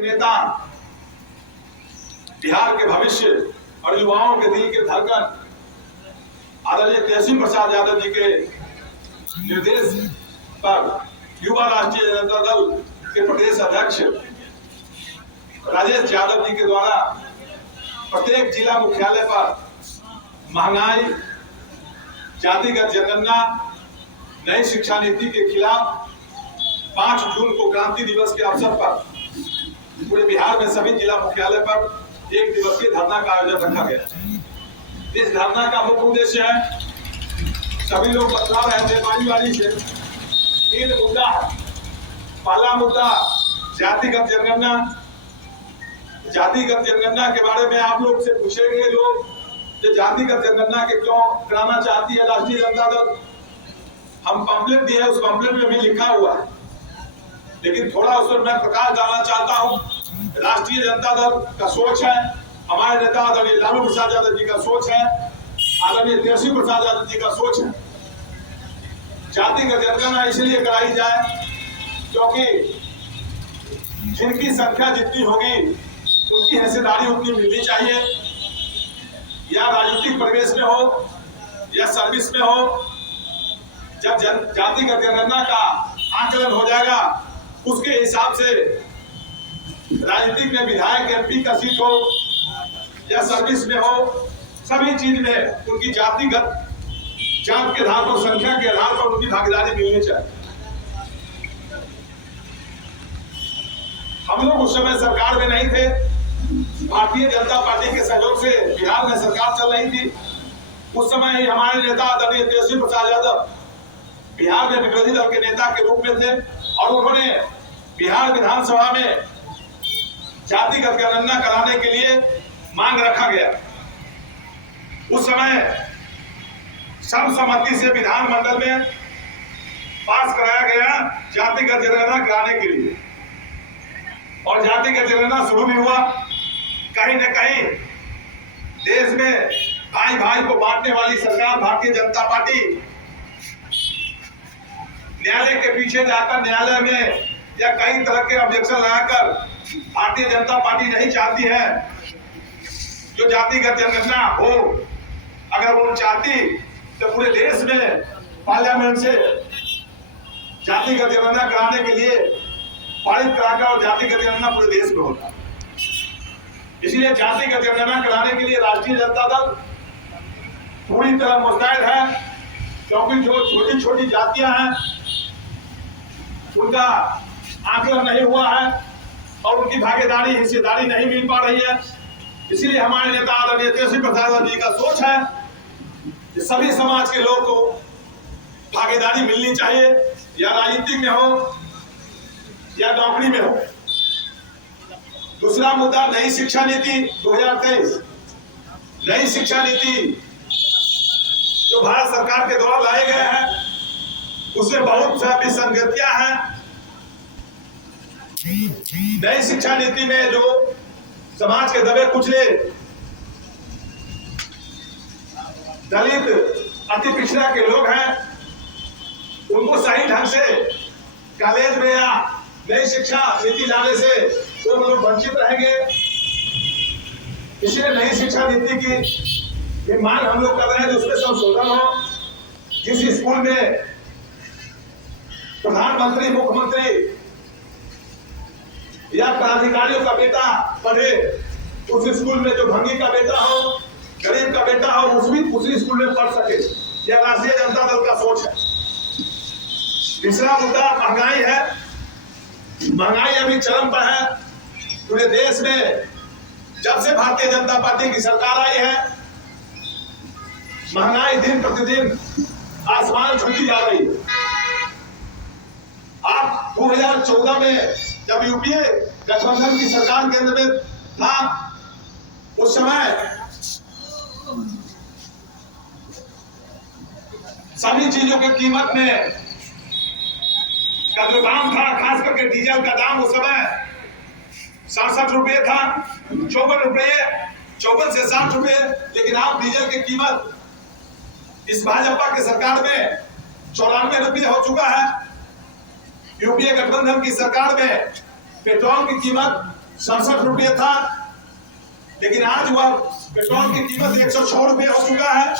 नेता, बिहार के भविष्य और युवाओं के दिल के धड़कन आदरणीय तेजस्वी प्रसाद यादव जी के निर्देश पर युवा राष्ट्रीय जनता दल के प्रदेश अध्यक्ष राजेश यादव जी के द्वारा प्रत्येक जिला मुख्यालय पर महंगाई, जातिगत जनगणना, नई शिक्षा नीति के खिलाफ 5 जून को क्रांति दिवस के अवसर पर पूरे बिहार में सभी जिला मुख्यालय पर 1 दिवसीय धरना का आयोजन रखा गया। इस धरना का मुख्य उद्देश्य है, सभी लोग बतला रहे थे बारी से, 3 मुद्दा है। पहला मुद्दा जातिगत जनगणना। जातिगत जनगणना के बारे में आप लोग से पूछेंगे लोग कि जातिगत जनगणना के क्यों कराना चाहती है राष्ट्रीय जनता दल। हम पंपलेट दिए हैं, उस पंपलेट में भी लिखा हुआ है, लेकिन थोड़ा उस पर मैं प्रकाश डालना चाहता हूं। राष्ट्रीय जनता दल का सोच है, हमारे नेता आदरणीय लालू प्रसाद यादव जी का सोच है, आदरणीय तेजस्वी प्रसाद यादव जी का सोच है। जातिगत जनगणना इसलिए कराई जाए क्योंकि जिनकी संख्या जितनी होगी उनकी हिस्सेदारी उतनी मिलनी चाहिए, या राजनीतिक परिवेश में हो या सर्विस में हो। जब जातिगत जनगणना का आकलन हो जाएगा, उसके हिसाब से राजनीतिक में विधायक एमपी का सीट हो या सर्विस में हो, सभी चीज में उनकी जातिगत जात के आधार पर, संख्या के आधार पर उनकी भागीदारी मिलनी चाहिए। हम लोग उस समय सरकार में नहीं थे, भारतीय जनता पार्टी के सहयोग से बिहार में सरकार चल रही थी। उस समय ही हमारे नेता आदरणीय तेजस्वी प्रसाद यादव बिहार में विरोधी दल के नेता के रूप में थे और उन्होंने बिहार विधानसभा में जातिगत जनगणना कराने के लिए मांग रखा गया। उस समय सर्वसम्मति से विधानमंडल में पास कराया गया जातिगत जनगणना कराने के लिए, और जातिगत जनगणना शुरू भी हुआ। कहीं न कहीं देश में भाई भाई को बांटने वाली सरकार भारतीय जनता पार्टी न्यायालय के पीछे जाकर, न्यायालय में या कई तरह के ऑब्जेक्शन लगाकर, भारतीय जनता पार्टी नहीं चाहती है जो जातिगत जनगणना हो। अगर वो चाहती तो पूरे देश में पार्लियामेंट से जातिगत जनगणना कराने के लिए पारित कराकर और जातिगत जनगणना पूरे देश में होता। इसलिए जातिगत जनगणना कराने के लिए राष्ट्रीय जनता दल पूरी तरह मुस्तैद है, क्योंकि जो छोटी छोटी जातियां हैं उनका आकलन नहीं हुआ है और उनकी भागीदारी, हिस्सेदारी नहीं मिल पा रही है। इसीलिए हमारे नेता आदरणीय तेजस्वी प्रसाद जी का सोच है कि सभी समाज के लोगों को भागीदारी मिलनी चाहिए, या राजनीति में हो या नौकरी में हो। दूसरा मुद्दा नई शिक्षा नीति 2023। नई शिक्षा नीति जो भारत सरकार के द्वारा लाए गए हैं, उसमें बहुत सा विसंगतियां हैं। नई शिक्षा नीति में जो समाज के दबे कुचले, दलित, अति पिछड़ा के लोग हैं, उनको सही ढंग से कॉलेज में या नई शिक्षा नीति लाने से वो लोग वंचित रहेंगे। इसलिए नई शिक्षा नीति की मांग हम लोग कर रहे हैं, जिसमें संशोधन हो। जिस स्कूल में प्रधानमंत्री, मुख्यमंत्री या पदाधिकारियों का बेटा पढ़े, उस स्कूल में जो भंगी का बेटा हो, गरीब का बेटा हो, उसी स्कूल में पढ़ सके, यह राष्ट्रीय जनता दल का सोच है। तीसरा मुद्दा महंगाई है। महंगाई अभी चरम पर है पूरे देश में। जब से भारतीय जनता पार्टी की सरकार आई है, महंगाई दिन प्रतिदिन आसमान छूती जा रही है। आप 2014 में जब यूपीए गठबंधन की सरकार केंद्र में था, उस समय सभी चीजों की कीमत में का जो दाम था, खास करके डीजल का दाम उस समय 67 रुपये था, 54 से 60 रुपये। लेकिन आप डीजल की कीमत इस भाजपा की सरकार में 94 रुपये हो चुका है। यूपीए गठबंधन की सरकार में पेट्रोल की कीमत ₹67 था, लेकिन आज वह पेट्रोल की कीमत 106 रुपये हो चुका है।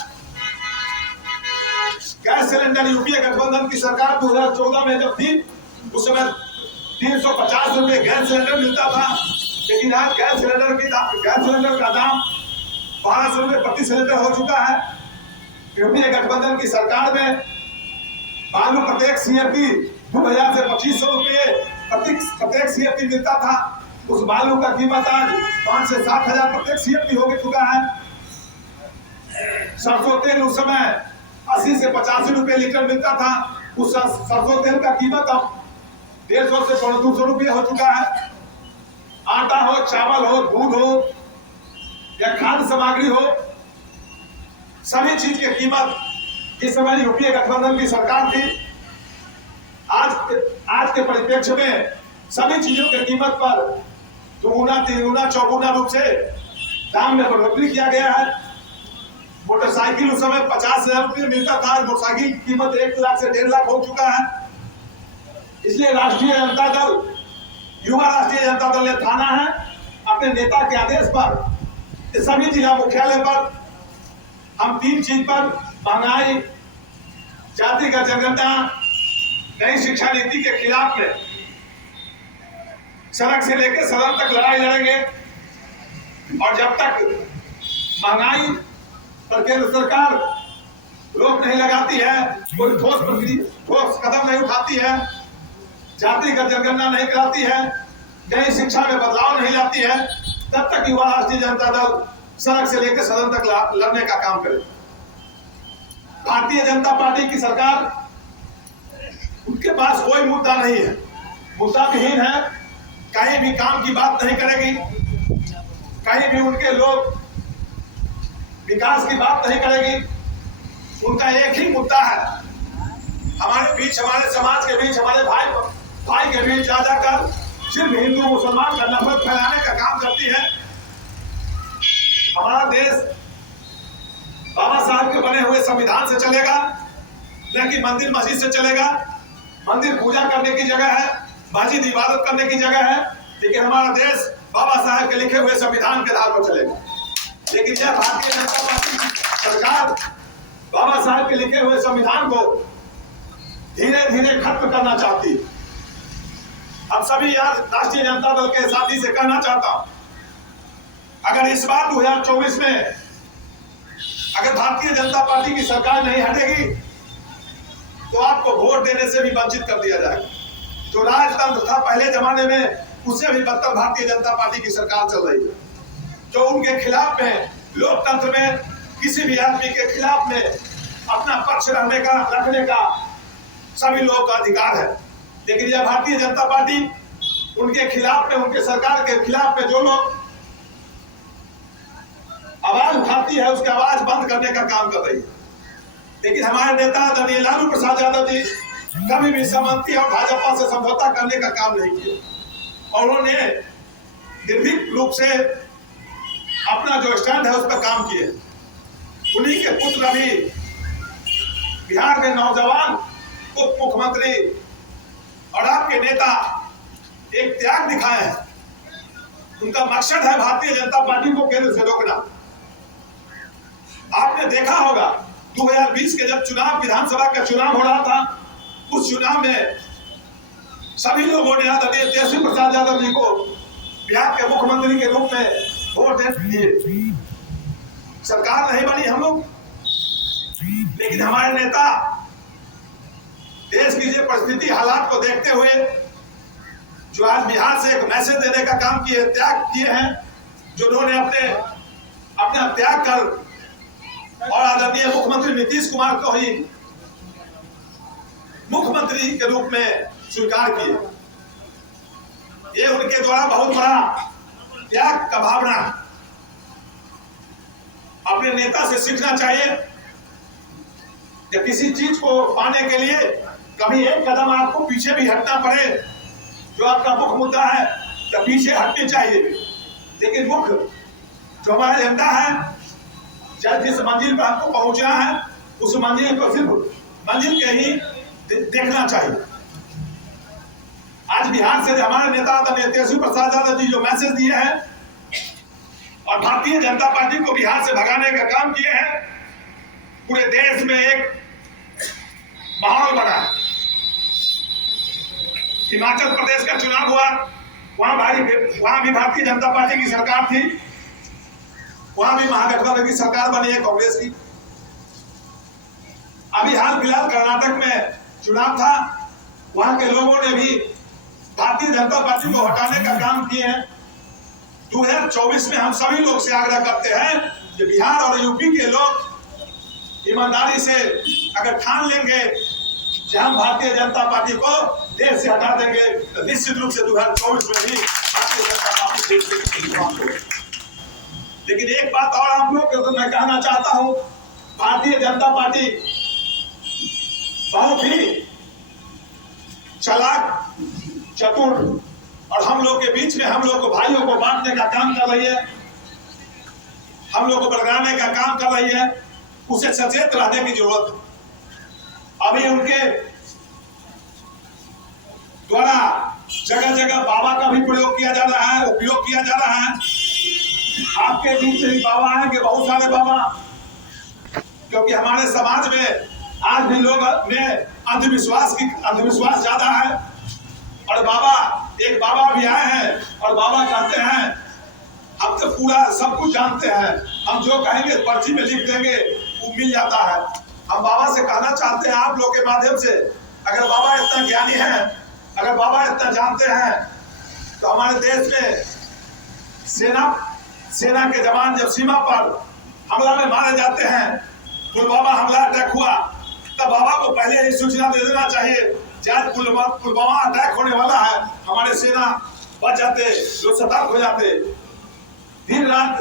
गैस सिलेंडर यूपीए गठबंधन की सरकार 2014 में जब थी उस समय 350 रुपये गैस सिलेंडर मिलता था, लेकिन आज गैस सिलेंडर का दाम 1200 रुपये प्रति सिलेंडर हो चुका है। यूपीए गठबंधन की सरकार में बालू प्रत्येक सीएफटी 2000 से 2500 रुपये प्रत्येक सीएफटी मिलता था। उस बालू का कीमत आज 5 से 7 हजार प्रत्येक सीएफटी हो चुका है। सरसों तेल उस समय 80 से 85 रुपये लीटर मिलता था। उस सरसों तेल का कीमत अब 150 से 200 रुपये हो चुका है। आटा हो, चावल हो, दूध हो या खाद्य सामग्री हो, सभी चीज की कीमत इस समय यूपीए गठबंधन की सरकार थी। आज के परिप्रेक्ष्य में सभी चीजों की कीमत पर दुगुना, तिगुना, चौगुना रूप से दाम में बढ़ोतरी किया गया है। मोटरसाइकिल उस समय 50,000 रुपये मिलता था, मोटरसाइकिल की कीमत 1 लाख से 1.5 लाख हो चुका है। इसलिए राष्ट्रीय जनता दल, युवा राष्ट्रीय जनता दल ने ठाना है अपने नेता के आदेश पर सभी जिला मुख्यालय पर हम 3 चीज पर, महंगाई, जातिगत जनगणना, नई शिक्षा नीति के खिलाफ में सड़क से लेकर सदन तक लड़ाई लड़ेंगे। और जब तक महंगाई पर केंद्र सरकार रोक नहीं लगाती है, कोई ठोस कदम नहीं उठाती है, जातिगत जनगणना नहीं कराती है, नई शिक्षा में बदलाव नहीं लाती है, तब तक युवा राष्ट्रीय जनता दल सड़क से लेकर सदन तक लड़ने का काम करे। भारतीय जनता पार्टी की सरकार, उनके पास कोई मुद्दा नहीं है, मुद्दा विहीन है, कहीं भी काम की बात नहीं करेगी, कहीं भी उनके लोग विकास की बात नहीं करेगी। उनका एक ही मुद्दा है, हमारे बीच, हमारे समाज के बीच, हमारे भाई के बीच जा जाकर सिर्फ हिंदू मुसलमान का नफरत फैलाने का काम करती है। हमारा देश बाबा साहब के बने हुए संविधान से चलेगा, न कि मंदिर मस्जिद से चलेगा। मंदिर पूजा करने की जगह है, मस्जिद इबादत करने की जगह है, लेकिन हमारा देश बाबा साहब के लिखे हुए संविधान के आधार पर चलेगा। लेकिन यह भारतीय जनता पार्टी की सरकार बाबा साहब के लिखे हुए संविधान को धीरे धीरे खत्म करना चाहती है। अब सभी यार राष्ट्रीय जनता दल के साथी से कहना चाहता हूं, अगर इस बार 2024 में अगर भारतीय जनता पार्टी की सरकार नहीं हटेगी तो आपको वोट देने से भी वंचित कर दिया जाएगा। जो राजतंत्र था पहले जमाने में, उससे भी बदतर भारतीय जनता पार्टी की सरकार चल रही है। जो उनके खिलाफ में, लोकतंत्र में किसी भी आदमी के खिलाफ में अपना पक्ष रखने का सभी लोगों का अधिकार है। लेकिन यह भारतीय जनता पार्टी उनके खिलाफ में, उनके सरकार के खिलाफ में जो लोग आवाज उठाती है, उसकी आवाज बंद करने का काम कर रही है। लेकिन हमारे नेता आदरणीय लालू प्रसाद यादव जी कभी भी सहमति और भाजपा से समझौता करने का काम नहीं किया, और उन्होंने निर्भीक रूप से अपना जो स्टैंड है उस पर काम किए। उन्हीं के पुत्र भी बिहार के नौजवान उप मुख्यमंत्री और आपके नेता एक त्याग दिखाए हैं। उनका मकसद है भारतीय जनता पार्टी को केंद्र से रोकना। आपने देखा होगा 2020 के जब चुनाव, विधानसभा का चुनाव हो रहा था, उस चुनाव में सभी लोगों ने आदरणीय तेजस्वी प्रसाद यादव जी को बिहार के मुख्यमंत्री के रूप में वोट दिए। सरकार नहीं बनी हम लोग, लेकिन हमारे नेता देश की जो परिस्थिति, हालात को देखते हुए जो आज बिहार से एक मैसेज देने का काम किए, त्याग किए हैं, जो उन्होंने अपना त्याग कर और आदरणीय मुख्यमंत्री नीतीश कुमार को ही मुख्यमंत्री के रूप में स्वीकार किए। ये उनके द्वारा बहुत बड़ा त्याग का भावना। अपने नेता से सीखना चाहिए कि किसी चीज को पाने के लिए कभी एक कदम आपको पीछे भी हटना पड़े, जो आपका मुख्य मुद्दा है तो पीछे हटनी चाहिए। लेकिन मुख्य जो हमारा एजेंडा है, जिस मंजिल पर आपको पहुंचना है, उस मंजिल को सिर्फ मंजिल के ही देखना चाहिए। आज बिहार से हमारे नेता आदरणीय तेजस्वी प्रसाद यादव जी जो मैसेज दिए हैं और भारतीय जनता पार्टी को बिहार से भगाने का काम किए हैं, पूरे देश में एक माहौल बना है। हिमाचल प्रदेश का चुनाव हुआ, वहां भी भारतीय जनता पार्टी की सरकार थी, वहां भी महागठबंधन की सरकार बनी है कांग्रेस की। अभी हाल फिलहाल कर्नाटक में चुनाव था, वहां के लोगों ने भी भारतीय जनता पार्टी को हटाने का काम किए हैं। 2024 में हम सभी लोग से आग्रह करते हैं कि बिहार और यूपी के लोग ईमानदारी से अगर ठान लेंगे कि हम भारतीय जनता पार्टी को देश से हटा देंगे, तो निश्चित रूप से 2024 में भी भारतीय जनता पार्टी। लेकिन एक बात और आप लोग को मैं कहना चाहता हूं, भारतीय जनता पार्टी बहुत ही चालाक, चतुर और हम लोग के बीच में हम लोग को भाइयों को बांटने का काम कर रही है, हम लोग को बरगाने का काम कर रही है। उसे सचेत रहने की जरूरत है। अभी उनके द्वारा जगह जगह बाबा का भी प्रयोग किया जा रहा है, उपयोग किया जा रहा है। आपके बीच में बाबा आएंगे, बहुत सारे बाबा, क्योंकि हमारे समाज में आज भी लोग में अंधविश्वास ज्यादा है। और एक बाबा भी आए हैं और बाबा कहते हैं हम तो पूरा सब कुछ जानते हैं, हम जो कहेंगे पर्ची में लिख देंगे, वो मिल जाता है। हम बाबा से कहना चाहते हैं आप लोग के माध्यम से, अगर बाबा इतना ज्ञानी है, अगर बाबा इतना जानते हैं, तो हमारे देश में सेना के जवान जब सीमा पर हमला में मारे जाते हैं, पुलवामा हमला अटैक हुआ, तब बाबा को पहले ही सूचना दे देना चाहिए। जब पुलवामा अटैक होने वाला है, हमारे सेना बच जाते, लोग सतर्क हो जाते। दिन रात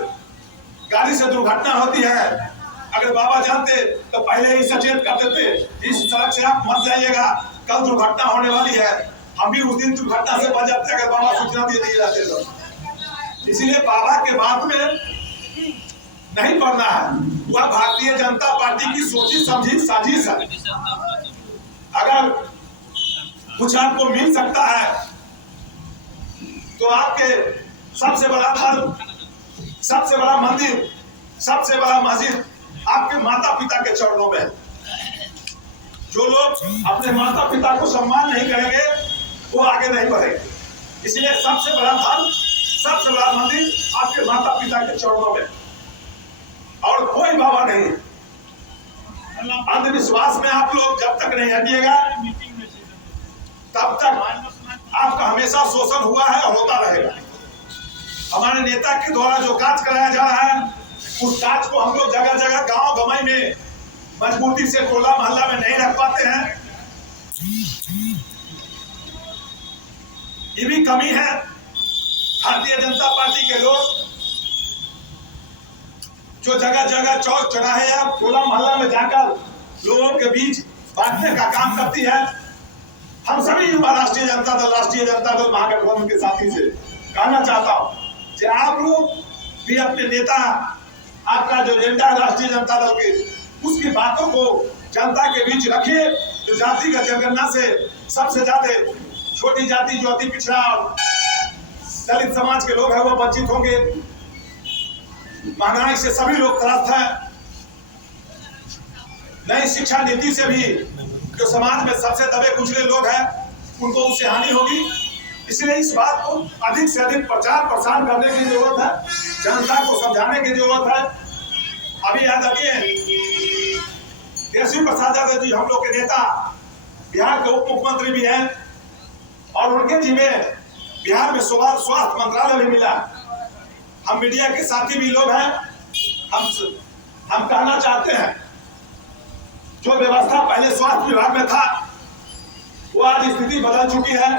गाड़ी से दुर्घटना होती है, अगर बाबा जानते तो पहले ही सचेत कर देते, इस सड़क से आप मत जाइएगा, कल दुर्घटना होने वाली है। हम भी उस दिन दुर्घटना से बच जाते अगर बाबा सूचना दे दिए जाते तो। इसीलिए बाबा के बात में नहीं पड़ना है, वह भारतीय जनता पार्टी की सोची समझी साजिश है। अगर कुछ आपको मिल सकता है तो आपके सबसे बड़ा धर्म, सबसे बड़ा मंदिर, सबसे बड़ा मस्जिद आपके माता पिता के चरणों में है। जो लोग अपने माता पिता को सम्मान नहीं करेंगे वो आगे नहीं बढ़ेंगे। इसलिए सबसे बड़ा धर्म, सबसे बड़ा मंदिर आपके माता पिता के चरणों में, और कोई बाबा नहीं। अंधविश्वास में आप लोग जब तक नहीं हटिएगा तब तक आपका हमेशा शोषण हुआ है और होता रहेगा। हमारे नेता के द्वारा जो कार्य कराया जा रहा है, उस कार्य को हम लोग जगह जगह गांव गमाई में मजबूती से टोला मोहल्ला में नहीं रख पाते हैं। ये भी कमी है। भारतीय जनता पार्टी के लोग जो जगह जगह चौक चौराहे या टोला मोहल्ला में जाकर लोगों के बीच बांटने का काम करती है। हम सभी युवा राष्ट्रीय जनता दल महागठबंधन के साथी से कहना चाहता हूं कि आप लोग भी अपने नेता, आपका जो एजेंडा है राष्ट्रीय जनता दल के, उसकी बातों को जनता के बीच रखिए। जो जातिगत जनगणना से सबसे ज्यादा छोटी जाति जो अति पिछड़ा और दलित समाज के लोग हैं वो वंचित होंगे। महंगाई से सभी लोग त्रस्त हैं। नई शिक्षा नीति से भी जो समाज में सबसे दबे कुचले लोग हैं उनको उससे हानि होगी। इसलिए इस बात को अधिक से अधिक प्रचार प्रसार करने की जरूरत है, जनता को समझाने की जरूरत है। अभी याद रखिए तेजस्वी प्रसाद यादव जी हम लोग के नेता, बिहार के उप मुख्यमंत्री भी हैं और उनके जिम्मे बिहार में स्वास्थ्य मंत्रालय भी मिला। हम मीडिया के साथी भी लोग हैं। हम कहना चाहते हैं जो व्यवस्था पहले स्वास्थ्य विभाग में था वो आज स्थिति बदल चुकी है।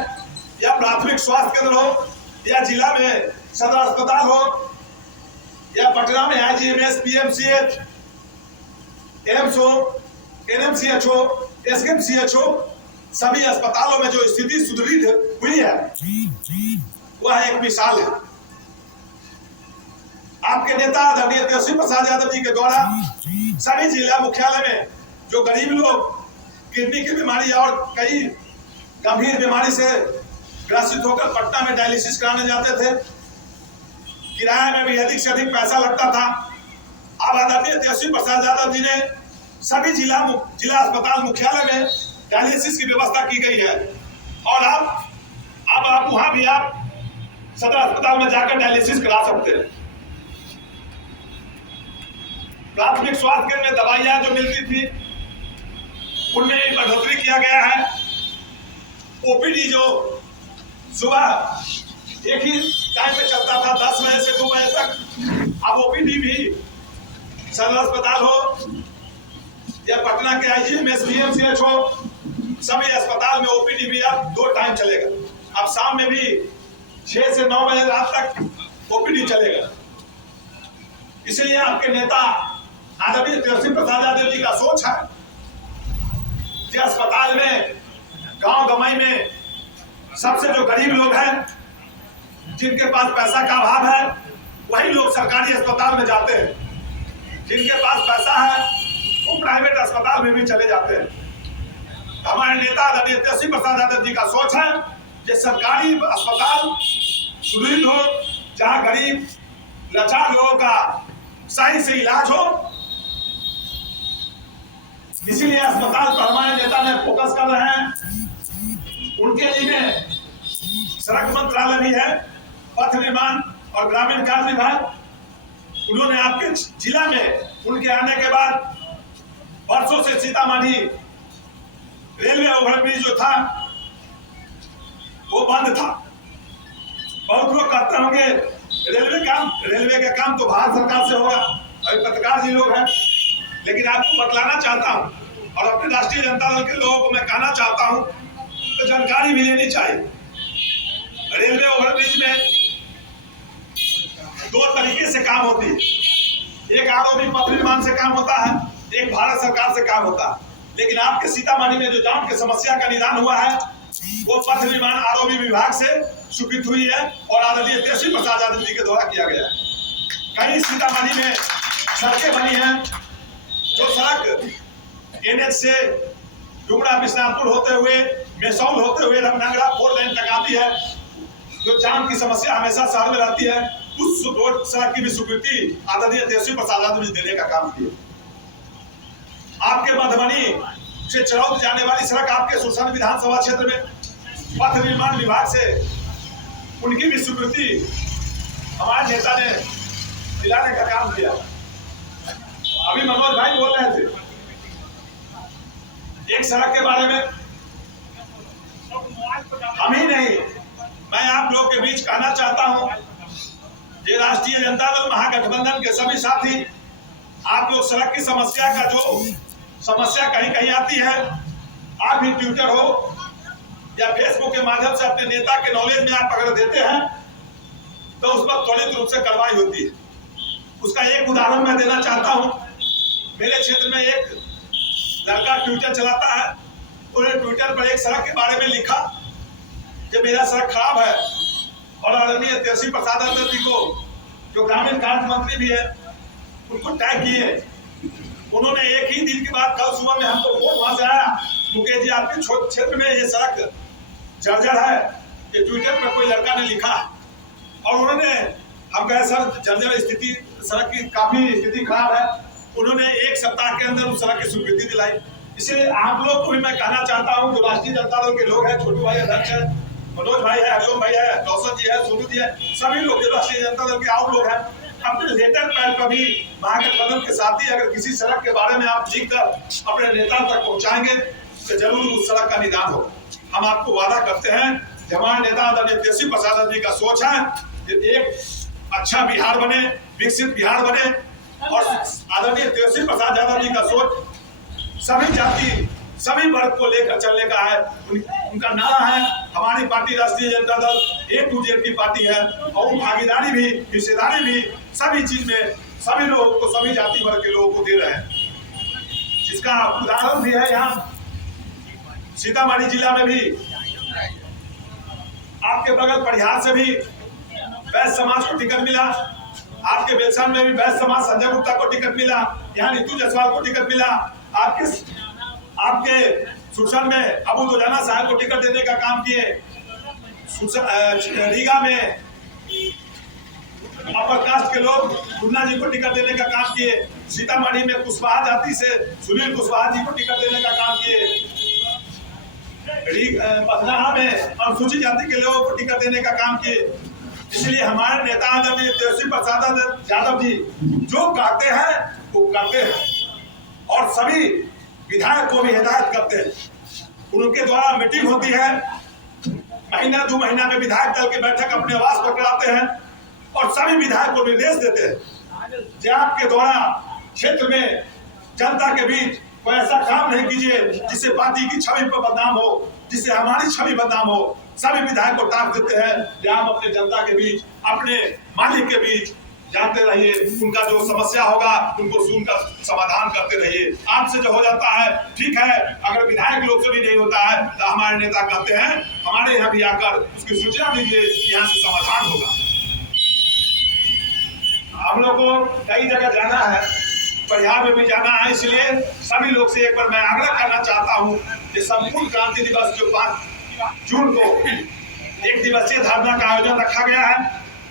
या प्राथमिक स्वास्थ्य केंद्र हो, या जिला में सदर अस्पताल हो, या पटना में IGMS, PMCH, एम्स हो, NMCH हो, SKMCH हो, सभी अस्पतालों में जो स्थिति सुदृढ़ हुई है वह एक मिसाल है। आपके नेता आदरणीय तेजस्वी प्रसाद यादव जी के द्वारा सभी जिला मुख्यालय में जो गरीब लोग किडनी की बीमारी और कई गंभीर बीमारी से ग्रसित होकर पटना में डायलिसिस कराने जाते थे। किराए में भी अधिक से अधिक पैसा लगता था। अब आदरणीय तेजस्वी प्रसाद यादव जी ने सभी जिला अस्पताल मुख्यालय में डायलिसिस की व्यवस्था की गई है और अब आप वहां भी आप सदर अस्पताल में जाकर डायलिसिस करा सकते हैं। प्राथमिक स्वास्थ्य केंद्र में दवाइयां जो मिलती थी उनमें बढ़ोतरी किया गया है। ओपीडी जो सुबह एक ही टाइम पे चलता था 10 बजे से 2 बजे तक, अब ओपीडी भी सदर अस्पताल हो या पटना के आईजीएमएस बीएमसीएच हो, सभी अस्पताल में ओपीडी भी अब 2 टाइम चलेगा। अब शाम में भी 6 से 9 बजे रात तक ओपीडी चलेगा। इसलिए आपके नेता आदरणीय तेजस्वी प्रसाद यादव जी का सोच है कि अस्पताल में गांव गमाई में सबसे जो गरीब लोग हैं, जिनके पास पैसा का अभाव है, वही लोग सरकारी अस्पताल में जाते हैं। जिनके पास पैसा है वो प्राइवेट अस्पताल में भी चले जाते हैं। हमारे नेता आदरणीय तेजस्वी प्रसाद यादव जी का सोच है कि सरकारी अस्पताल सुदृढ़ हो, जहां गरीब लाचार लोगों का सही से इलाज हो। इसीलिए अस्पताल पर हमारे नेता ने फोकस कर रहे हैं। उनके लिए सड़क मंत्रालय भी है, पथ निर्माण और ग्रामीण कार्य विभाग। उन्होंने आपके जिला में उनके आने के बाद वर्षों से सीतामढ़ी रेलवे ओवरब्रिज जो था वो बंद था। बहुत लोग कहते होंगे रेलवे का काम तो भारत सरकार से होगा, अभी पत्रकार जी लोग हैं, लेकिन आपको बतलाना चाहता हूं और अपने राष्ट्रीय जनता दल के लोगों को मैं कहना चाहता हूं तो जानकारी भी लेनी चाहिए। रेलवे ओवरब्रिज में 2 तरीके से काम होती है। एक आरओबी पथ निर्माण से काम होता है, एक भारत सरकार से काम होता है। लेकिन आपके सीतामढ़ी में जो जाम की समस्या का निदान हुआ है वो पथ निर्माण आरओबी विभाग से स्वीकृत हुई है और आदरणीय तेजस्वी प्रसाद यादव जी के द्वारा किया गया है। कई सीतामढ़ी में सड़कें बनी हैं। जो सड़क एनएच से डुमरा बिश्नाथपुर होते हुए मेसौल होते हुए रमनगरा 4 लेन तक आती है, जो जाम की समस्या हमेशा शहर में रहती है, उस रोड सड़क की भी स्वीकृति आदरणीय तेजस्वी प्रसाद यादव जी देने का काम किए। आपके मधुबनी से चरौद जाने वाली सड़क आपके सुरसंड विधानसभा क्षेत्र में पथ निर्माण विभाग से उनकी भी स्वीकृति हमारे नेता ने दिलाने का काम किया। अभी मनोज भाई बोल रहे थे एक सड़क के बारे में, हम ही नहीं मैं आप लोग के बीच कहना चाहता हूं, ये राष्ट्रीय जनता दल महागठबंधन के सभी साथी, आप लोग सड़क की समस्या का जो समस्या कहीं कहीं आती है, आप भी ट्विटर हो या फेसबुक के माध्यम से अपने नेता के नॉलेज में आप अगर देते हैं तो उस पर त्वरित रूप से कार्रवाई होती है। उसका एक उदाहरण मैं देना चाहता हूं। मेरे क्षेत्र में एक लड़का ट्विटर चलाता है, उन्होंने ट्विटर पर एक सड़क के बारे में लिखा कि मेरा सड़क खराब है और आदरणीय तेजस्वी प्रसाद यादव जी को जो ग्रामीण कार्य मंत्री भी है उनको टैग किए। उन्होंने एक ही दिन के बाद कल सुबह में हमको फोन वहां से आया, मुकेश जी आपके क्षेत्र में ये सड़क जर्जर है, ये ट्विटर पर कोई लड़का ने लिखा और उन्होंने हम कहे सर जर्जर स्थिति सड़क की काफी स्थिति खराब है। उन्होंने 1 सप्ताह के अंदर उस सड़क की स्वीकृति दिलाई। इसलिए आप लोग को भी मैं कहना चाहता हूं, जो राष्ट्रीय जनता दल के लोग हैं, छोटू भाई अध्यक्ष है, मनोज भाई है, हरिओम भाई है, रोशन जी है, सोनू जी है, सभी लोग जो राष्ट्रीय जनता दल के और लोग हैं, अपने लेटर पैड पर भी महागठबंधन के साथी अगर किसी सड़क के बारे में आप लिखकर अपने नेता तक पहुंचाएंगे तो जरूर उस सड़क का निदान हो। हम आपको वादा करते हैं कि हमारे नेता आदरणीय तेजस्वी प्रसाद जी का सोच है कि एक अच्छा बिहार बने, विकसित बिहार बने और आदरणीय तेजस्वी प्रसाद यादव जी का सोच सभी जाति सभी वर्ग को लेकर चलने का है। उनका नारा है, हमारी पार्टी राष्ट्रीय Janata Dal A to Z की पार्टी है और भागीदारी भी हिस्सेदारी भी सभी चीज में सभी लोगों को सभी जाति वर्ग के लोगों को दे रहे हैं, जिसका उदाहरण भी है। यहाँ सीतामढ़ी जिला में भी आपके बगल परिहार से भी वैश्य समाज को टिकट मिला, आपके बेलसन में भी वैश्य समाज संजय गुप्ता को टिकट मिला, यहाँ नीतू जायसवाल को टिकट मिला, आपके सुरसंड में अबू दुजाना साहब को टिकट देने का काम किए, रीगा में अपर कास्ट के लोग मुन्ना जी को टिकट देने का काम किए, सीतामढ़ी में कुशवाहा जाति से सुनील कुशवाहा जी को टिकट देने का काम किए, पथनाहा में अनुसूचित जाति के लोगों को टिकट देने का काम किए। इसलिए हमारे नेता आदरणीय तेजस्वी प्रसाद यादव जी जो कहते हैं वो करते हैं और सभी विधायक को भी हिदायत करते हैं। उनके द्वारा मीटिंग होती है, महीना 2 महीना में विधायक दल की बैठक अपने आवास पर कराते हैं और सभी विधायक को निर्देश देते हैं कि आपके द्वारा क्षेत्र में जनता के बीच कोई ऐसा काम नहीं कीजिए जिससे पार्टी की छवि पर बदनाम हो, जिससे हमारी छवि बदनाम हो। सभी विधायक को टास्क देते हैं कि आप अपने जनता के बीच, अपने मालिक के बीच जानते रहिए, उनका जो समस्या होगा उनको सुनकर समाधान करते रहिए। आपसे जो हो जाता है ठीक है, अगर विधायक लोग से भी नहीं होता है तो हमारे नेता कहते हैं हमारे यहाँ भी आकर उसकी सूचना दीजिए, यहाँ से समाधान होगा। हम लोग को कई जगह जाना है, बिहार में भी जाना है, इसलिए सभी लोग से एक बार मैं आग्रह करना चाहता हूँ कि संपूर्ण क्रांति दिवस जो 5 जून को 1 दिवसीय धरना का आयोजन रखा गया है,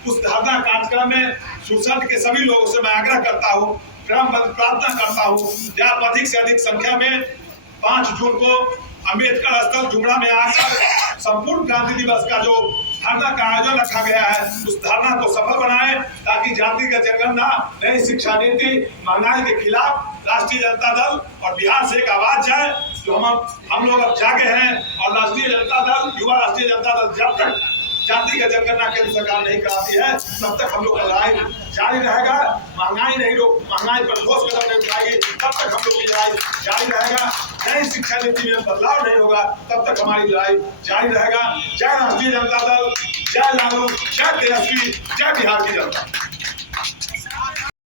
उस धरना कार्यक्रम में सुरसंड के सभी लोगों से मैं आग्रह करता हूँ, प्रार्थना करता हूँ कि आप अधिक से अधिक संख्या में 5 जून को अम्बेडकर स्थल जुमड़ा में आकर संपूर्ण क्रांति दिवस का जो धरना का आयोजन रखा गया है उस धरना को सफल बनाए, ताकि जातिगत जनगणना, नई शिक्षा नीति, महंगाई के खिलाफ राष्ट्रीय जनता दल और बिहार से एक आवाज जाए जो हम लोग अब जागे हैं। और राष्ट्रीय जनता दल, युवा राष्ट्रीय जनता दल जब तक जातिगत जनगणना केंद्र सरकार नहीं कराती है तब तक हम लोग का लड़ाई जारी रहेगा। महंगाई पर ठोस कदम नहीं उठाएगी तब तक हम लोग की लड़ाई जारी रहेगा। नई शिक्षा नीति में बदलाव नहीं होगा तब तक हमारी लड़ाई जारी रहेगा। जय राष्ट्रीय जनता दल, जय लालू, जय तेजस्वी, जय बिहार की जनता।